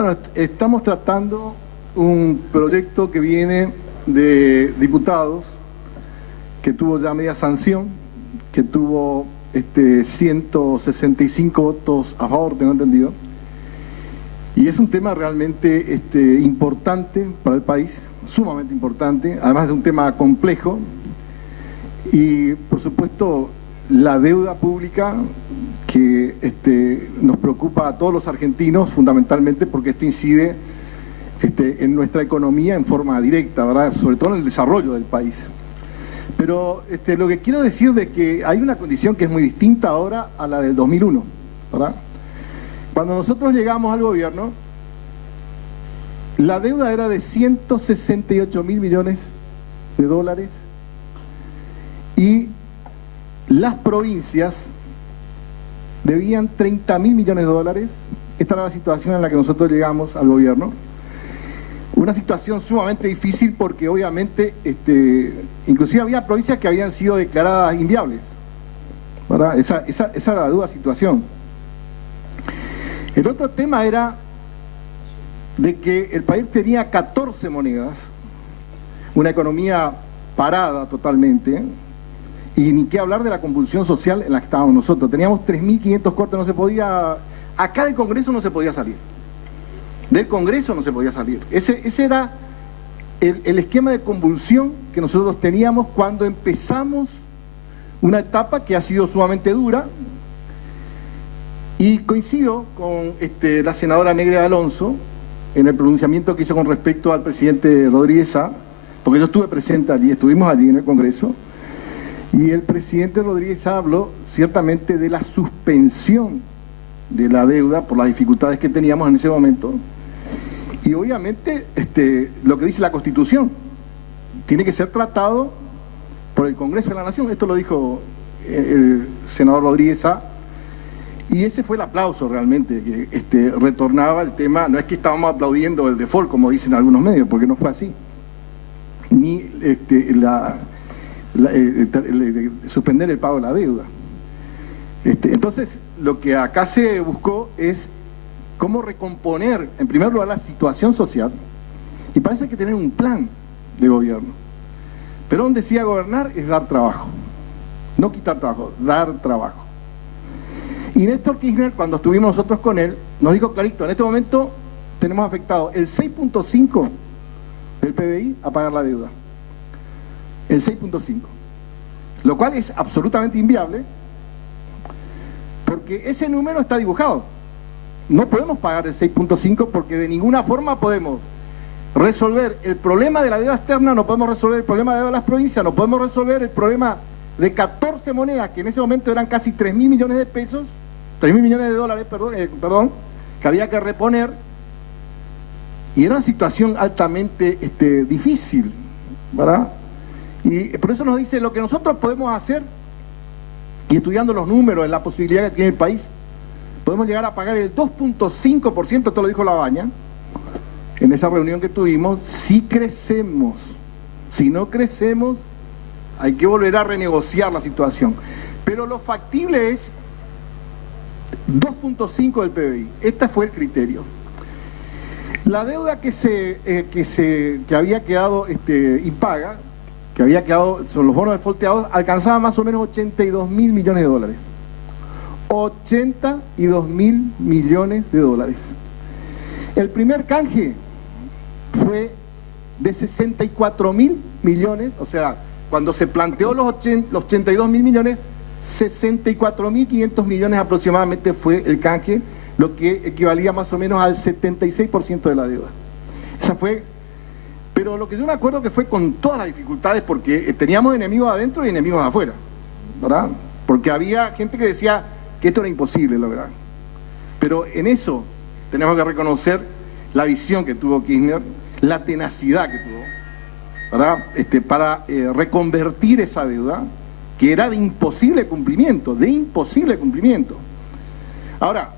Bueno, estamos tratando un proyecto que viene de diputados, que tuvo ya media sanción, que tuvo 165 votos a favor, tengo entendido. Y es un tema realmente importante para el país, sumamente importante, además es un tema complejo. Y, por supuesto, la deuda pública que nos preocupa a todos los argentinos, fundamentalmente porque esto incide en nuestra economía en forma directa, ¿verdad? Sobre todo en el desarrollo del país. Pero lo que quiero decir de que hay una condición que es muy distinta ahora a la del 2001, ¿verdad? Cuando nosotros llegamos al gobierno, la deuda era de 168 mil millones de dólares y las provincias debían 30 mil millones de dólares. Esta era la situación en la que nosotros llegamos al gobierno. Una situación sumamente difícil porque obviamente inclusive había provincias que habían sido declaradas inviables, ¿verdad? Esa era la dura situación. El otro tema era de que el país tenía 14 monedas, una economía parada totalmente, y ni qué hablar de la convulsión social en la que estábamos nosotros. Teníamos 3.500 cortes, no se podía... Acá del Congreso no se podía salir. Del Congreso no se podía salir. Ese era el esquema de convulsión que nosotros teníamos cuando empezamos una etapa que ha sido sumamente dura. Y coincido con la senadora Negra Alonso en el pronunciamiento que hizo con respecto al presidente Rodríguez Sá, porque yo estuve presente allí, estuvimos allí en el Congreso, y el presidente Rodríguez Sá habló ciertamente de la suspensión de la deuda por las dificultades que teníamos en ese momento, y obviamente lo que dice la Constitución tiene que ser tratado por el Congreso de la Nación. Esto lo dijo el senador Rodríguez Sá. Y ese fue el aplauso realmente, que retornaba el tema. No es que estábamos aplaudiendo el default, como dicen algunos medios, porque no fue así. Ni suspender el pago de la deuda. Entonces, lo que acá se buscó es cómo recomponer, en primer lugar, la situación social. Y para eso hay que tener un plan de gobierno. Perón decía gobernar es dar trabajo. No quitar trabajo, dar trabajo. Y Néstor Kirchner, cuando estuvimos nosotros con él, nos dijo clarito, en este momento tenemos afectado el 6.5 del PBI a pagar la deuda. El 6.5. Lo cual es absolutamente inviable, porque ese número está dibujado. No podemos pagar el 6.5 porque de ninguna forma podemos resolver el problema de la deuda externa, no podemos resolver el problema de las provincias, no podemos resolver el problema de 14 monedas, que en ese momento eran casi 3.000 millones de pesos, 3.000 millones de dólares, perdón, que había que reponer, y era una situación altamente difícil, ¿verdad? Y por eso nos dice, lo que nosotros podemos hacer, y estudiando los números, en la posibilidad que tiene el país, podemos llegar a pagar el 2.5%, esto lo dijo Labaña, en esa reunión que tuvimos, si crecemos. Si no crecemos, hay que volver a renegociar la situación. Pero lo factible es 2.5 del PBI. Este fue el criterio. La deuda que había quedado impaga, que había quedado, son los bonos defaulteados, alcanzaba más o menos 82 mil millones de dólares. 82 mil millones de dólares. El primer canje fue de 64 mil millones, o sea, cuando se planteó los 82 mil millones, 64.500 millones aproximadamente fue el canje, lo que equivalía más o menos al 76% de la deuda. Esa fue, pero lo que yo me acuerdo que fue con todas las dificultades, porque teníamos enemigos adentro y enemigos afuera, ¿verdad? Porque había gente que decía que esto era imposible lograr. Pero en eso tenemos que reconocer la visión que tuvo Kirchner, la tenacidad que tuvo, ¿verdad? Para reconvertir esa deuda, que era de imposible cumplimiento, Ahora,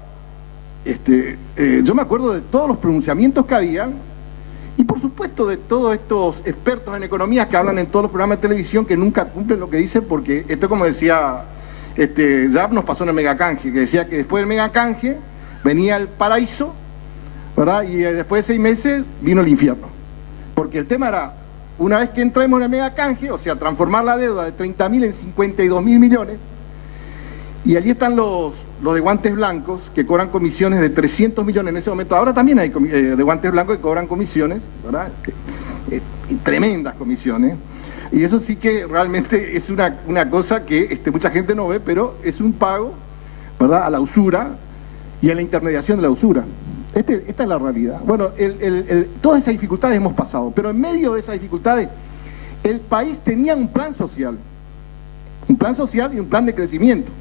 yo me acuerdo de todos los pronunciamientos que había, y por supuesto de todos estos expertos en economía que hablan en todos los programas de televisión que nunca cumplen lo que dicen, porque esto, como decía, ya nos pasó en el megacanje, que decía que después del megacanje venía el paraíso, ¿verdad? Y después de 6 meses vino el infierno. Porque el tema era, una vez que entremos en el mega canje, o sea, transformar la deuda de 30.000 en 52.000 millones, y allí están los de guantes blancos, que cobran comisiones de 300 millones en ese momento. Ahora también hay de guantes blancos que cobran comisiones, ¿verdad? Tremendas comisiones. Y eso sí que realmente es una cosa que mucha gente no ve, pero es un pago, ¿verdad?, a la usura y a la intermediación de la usura. Esta es la realidad. Bueno, todas esas dificultades hemos pasado, pero en medio de esas dificultades, el país tenía un plan social y un plan de crecimiento.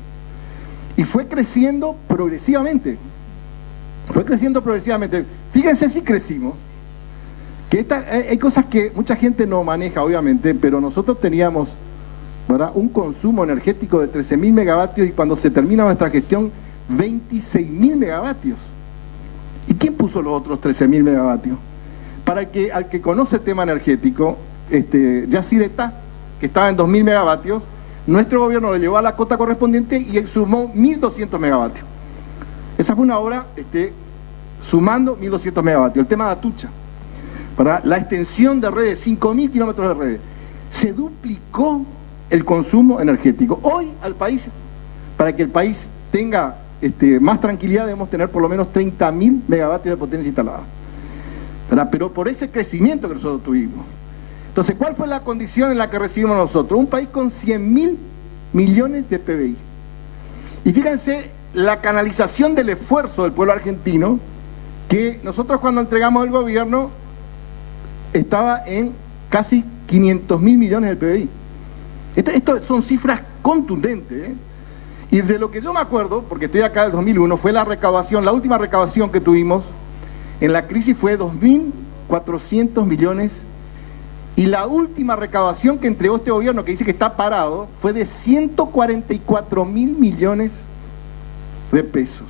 Y fue creciendo progresivamente. Fíjense si crecimos. Que hay cosas que mucha gente no maneja, obviamente, pero nosotros teníamos, ¿verdad?, un consumo energético de 13.000 megavatios y cuando se termina nuestra gestión, 26.000 megavatios. ¿Y quién puso los otros 13.000 megavatios? Para que al que conoce el tema energético, Yacyretá, que estaba en 2.000 megavatios, nuestro gobierno le llevó a la cota correspondiente y sumó 1.200 megavatios. Esa fue una obra sumando 1.200 megavatios. El tema de Atucha, ¿verdad?, la extensión de redes, 5.000 kilómetros de redes, se duplicó el consumo energético. Hoy al país, para que el país tenga más tranquilidad, debemos tener por lo menos 30.000 megavatios de potencia instalada, ¿verdad?, pero por ese crecimiento que nosotros tuvimos. Entonces, ¿cuál fue la condición en la que recibimos nosotros? Un país con 100.000 millones de PBI. Y fíjense la canalización del esfuerzo del pueblo argentino, que nosotros cuando entregamos el gobierno estaba en casi 500.000 millones del PBI. Esto son cifras contundentes, ¿eh? Y de lo que yo me acuerdo, porque estoy acá del 2001, fue la recaudación, la última recaudación que tuvimos en la crisis fue 2.400 millones. Y la última recaudación que entregó este gobierno, que dice que está parado, fue de 144.000 millones de pesos.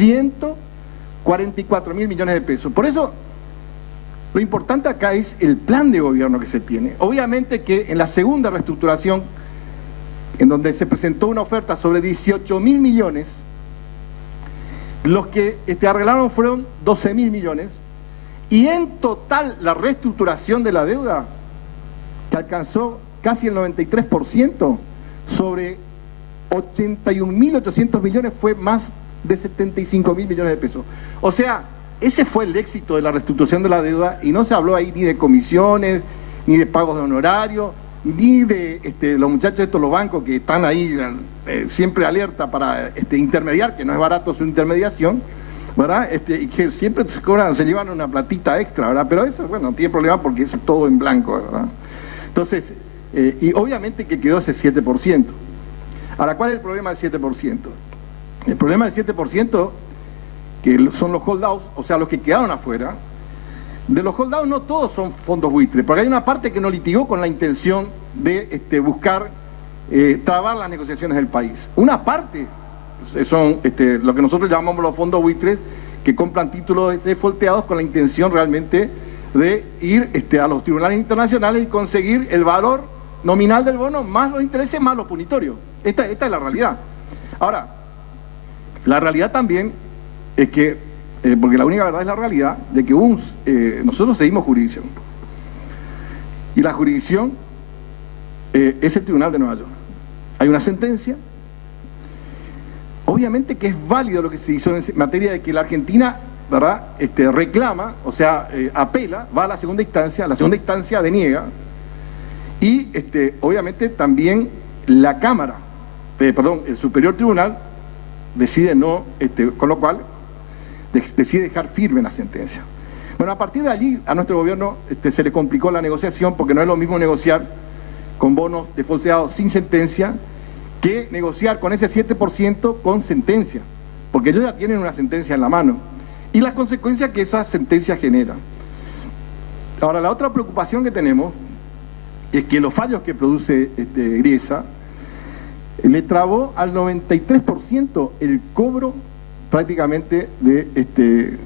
144.000 millones de pesos. Por eso, lo importante acá es el plan de gobierno que se tiene. Obviamente que en la segunda reestructuración, en donde se presentó una oferta sobre 18.000 millones, los que arreglaron fueron 12.000 millones, y en total la reestructuración de la deuda, que alcanzó casi el 93%, sobre 81.800 millones, fue más de 75.000 millones de pesos. O sea, ese fue el éxito de la reestructuración de la deuda, y no se habló ahí ni de comisiones, ni de pagos de honorarios, ni de los muchachos de estos, los bancos, que están ahí siempre alerta para intermediar, que no es barato su intermediación, ¿verdad? Y que siempre se llevan una platita extra, ¿verdad? Pero eso, bueno, no tiene problema porque es todo en blanco, ¿verdad? Entonces, y obviamente que quedó ese 7%. Ahora, ¿cuál es el problema del 7%? El problema del 7%, que son los holdouts, o sea, los que quedaron afuera. De los holdouts no todos son fondos buitres, porque hay una parte que no litigó con la intención de buscar trabar las negociaciones del país. Una parte son lo que nosotros llamamos los fondos buitres, que compran títulos defaulteados con la intención realmente de ir a los tribunales internacionales y conseguir el valor nominal del bono más los intereses más los punitorios. Esta es la realidad. Ahora, la realidad también es que, porque la única verdad es la realidad, de que nosotros seguimos jurisdicción. Y la jurisdicción es el Tribunal de Nueva York. Hay una sentencia. Obviamente que es válido lo que se hizo en materia de que la Argentina, ¿verdad?, reclama, o sea, apela, va a la segunda instancia deniega, y obviamente también la Cámara, el Superior Tribunal decide no, con lo cual decide dejar firme la sentencia. Bueno, a partir de allí a nuestro gobierno se le complicó la negociación, porque no es lo mismo negociar con bonos defaulteados sin sentencia que negociar con ese 7% con sentencia, porque ellos ya tienen una sentencia en la mano y las consecuencias que esa sentencia genera. Ahora, la otra preocupación que tenemos es que los fallos que produce Griesa le trabó al 93% el cobro prácticamente de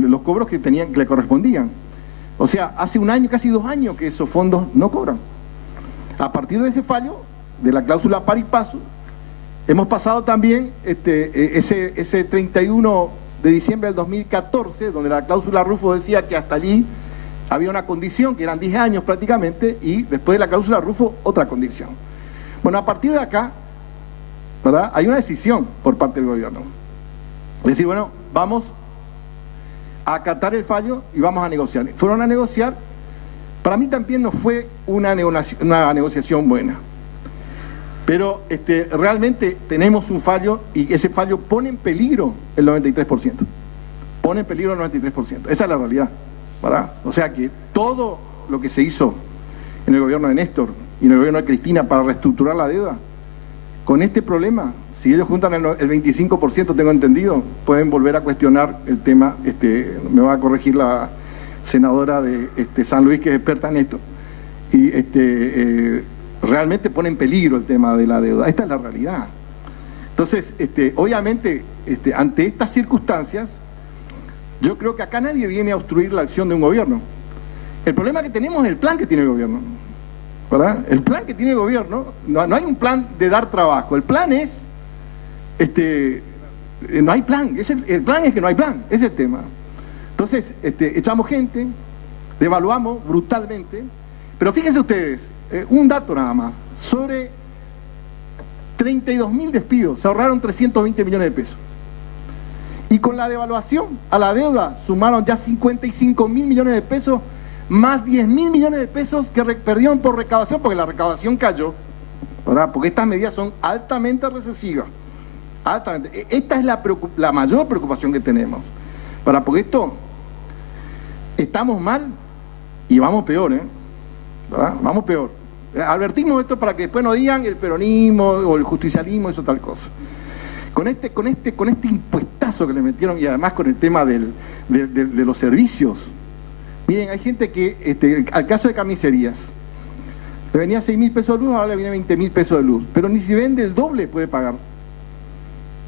los cobros que le correspondían. O sea, hace un año, casi 2 años que esos fondos no cobran. A partir de ese fallo, de la cláusula par y paso, hemos pasado también ese 31 de diciembre del 2014, donde la cláusula Rufo decía que hasta allí había una condición, que eran 10 años prácticamente, y después de la cláusula Rufo, otra condición. Bueno, a partir de acá, ¿verdad?, hay una decisión por parte del gobierno. Es decir, bueno, vamos a acatar el fallo y vamos a negociar. Fueron a negociar. Para mí también no fue una negociación buena. Pero realmente tenemos un fallo y ese fallo pone en peligro el 93%. Pone en peligro el 93%. Esa es la realidad, ¿verdad? O sea que todo lo que se hizo en el gobierno de Néstor y en el gobierno de Cristina para reestructurar la deuda, con este problema, si ellos juntan el 25%, tengo entendido, pueden volver a cuestionar el tema. Me va a corregir la senadora de San Luis, que es experta en esto. Y realmente pone en peligro el tema de la deuda. Esta es la realidad. Entonces, obviamente, ante estas circunstancias, yo creo que acá nadie viene a obstruir la acción de un gobierno. El problema que tenemos es el plan que tiene el gobierno, ¿verdad? El plan que tiene el gobierno, no hay un plan de dar trabajo. El plan es, no hay plan. El plan es que no hay plan, ese es el tema. Entonces, echamos gente, devaluamos brutalmente, pero fíjense ustedes, un dato nada más, sobre 32.000 despidos, se ahorraron 320 millones de pesos. Y con la devaluación a la deuda sumaron ya 55.000 millones de pesos, más 10.000 millones de pesos que perdieron por recaudación, porque la recaudación cayó, ¿verdad? Porque estas medidas son altamente recesivas. Altamente. Esta es la mayor preocupación que tenemos, ¿verdad? Porque estamos mal y vamos peor, ¿verdad? Vamos peor. Advertimos esto para que después no digan el peronismo o el justicialismo, eso tal cosa. Con este impuestazo que le metieron, y además con el tema de los servicios. Miren, hay gente que, al caso de carnicerías, le venía 6.000 pesos de luz, ahora le viene 20.000 pesos de luz, pero ni si vende el doble puede pagar.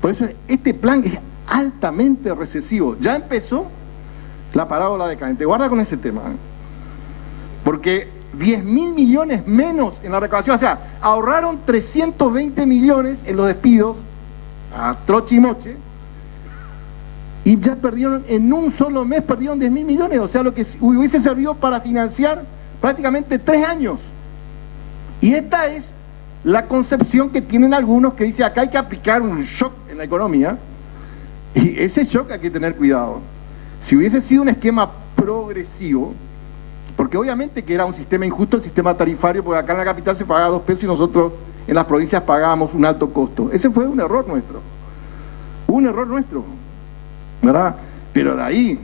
Por eso este plan es altamente recesivo. Ya empezó la parábola decadente. Guarda con ese tema, porque 10.000 millones menos en la recaudación, o sea, ahorraron 320 millones en los despidos a troche y moche, y ya perdieron, en un solo mes perdieron 10.000 millones, o sea, lo que hubiese servido para financiar prácticamente 3 años. Y esta es la concepción que tienen algunos, que dicen acá hay que aplicar un shock en la economía, y ese shock hay que tener cuidado. Si hubiese sido un esquema progresivo, porque obviamente que era un sistema injusto el sistema tarifario, porque acá en la capital se pagaba 2 pesos y nosotros en las provincias pagábamos un alto costo. Ese fue un error nuestro. ¿Verdad? Pero de ahí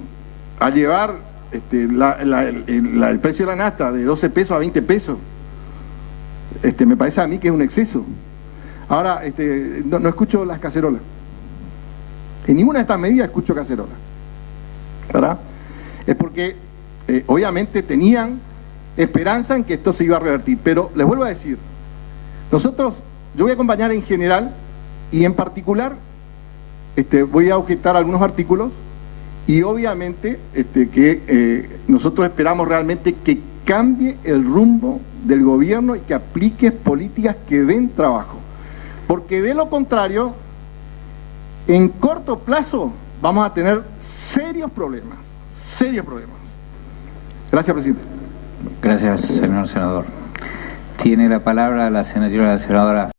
a llevar el precio de la nafta de 12 pesos a 20 pesos, me parece a mí que es un exceso. Ahora, no escucho las cacerolas. En ninguna de estas medidas escucho cacerolas, ¿verdad? Es porque obviamente tenían esperanza en que esto se iba a revertir. Pero les vuelvo a decir, yo voy a acompañar en general y en particular voy a objetar algunos artículos, y obviamente que nosotros esperamos realmente que cambie el rumbo del gobierno y que aplique políticas que den trabajo, porque de lo contrario, en corto plazo vamos a tener serios problemas. Gracias, presidente. Gracias, señor senador. Tiene la palabra la senadora